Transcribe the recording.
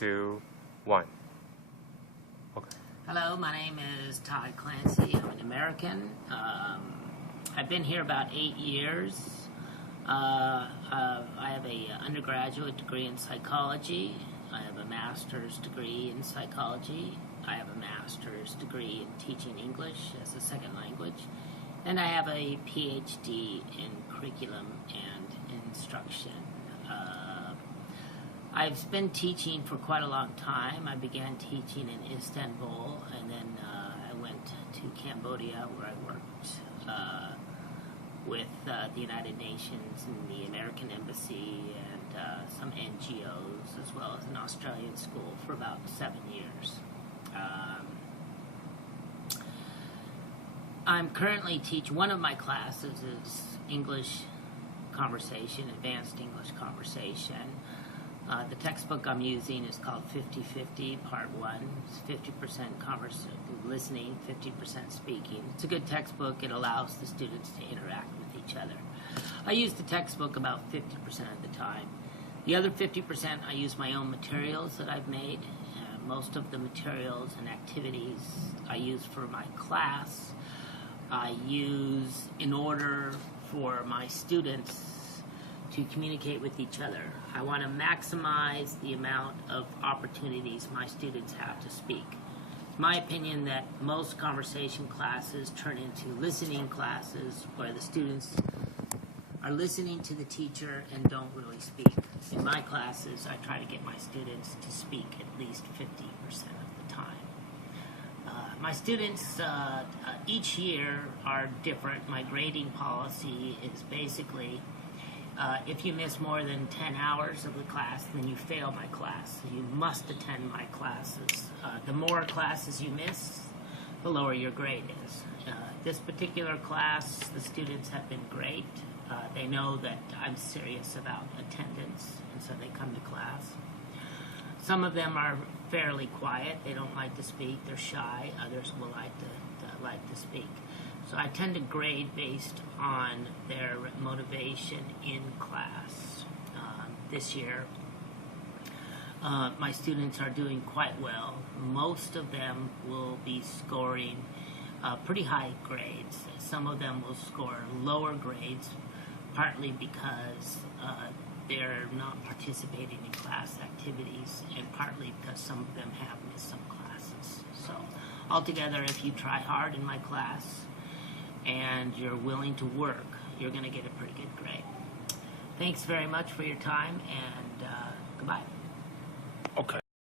2, 1. Okay. Hello, my name is Todd Clancy. I'm an American. I've been here about 8 years. I have an undergraduate degree in psychology. I have a master's degree in psychology. I have a master's degree in teaching English as a second language. And I have a PhD in curriculum and instruction. I've been teaching for quite a long time. I began teaching in Istanbul, and then I went to Cambodia, where I worked with the United Nations and the American Embassy and some NGOs, as well as an Australian school for about 7 years. I'm currently teaching, one of my classes is English Conversation, Advanced English Conversation. The textbook I'm using is called 50-50, Part 1. It's 50% listening, 50% speaking. It's a good textbook. It allows the students to interact with each other. I use the textbook about 50% of the time. The other 50%, I use my own materials that I've made. Most of the materials and activities I use for my class, I use in order for my students to communicate with each other. I want to maximize the amount of opportunities my students have to speak. It's my opinion that most conversation classes turn into listening classes where the students are listening to the teacher and don't really speak. In my classes, I try to get my students to speak at least 50% of the time. My students each year are different. My grading policy is basically if you miss more than 10 hours of the class, then you fail my class. So you must attend my classes. The more classes you miss, the lower your grade is. This particular class, the students have been great. They know that I'm serious about attendance, and so they come to class. Some of them are fairly quiet. They don't like to speak. They're shy. Others will like to speak. So I tend to grade based on their motivation in class. This year, my students are doing quite well. Most of them will be scoring pretty high grades. Some of them will score lower grades, partly because they're not participating in class activities, and partly because some of them have missed some classes. So altogether, if you try hard in my class and you're willing to work, you're going to get a pretty good grade. Thanks very much for your time, and goodbye. Okay.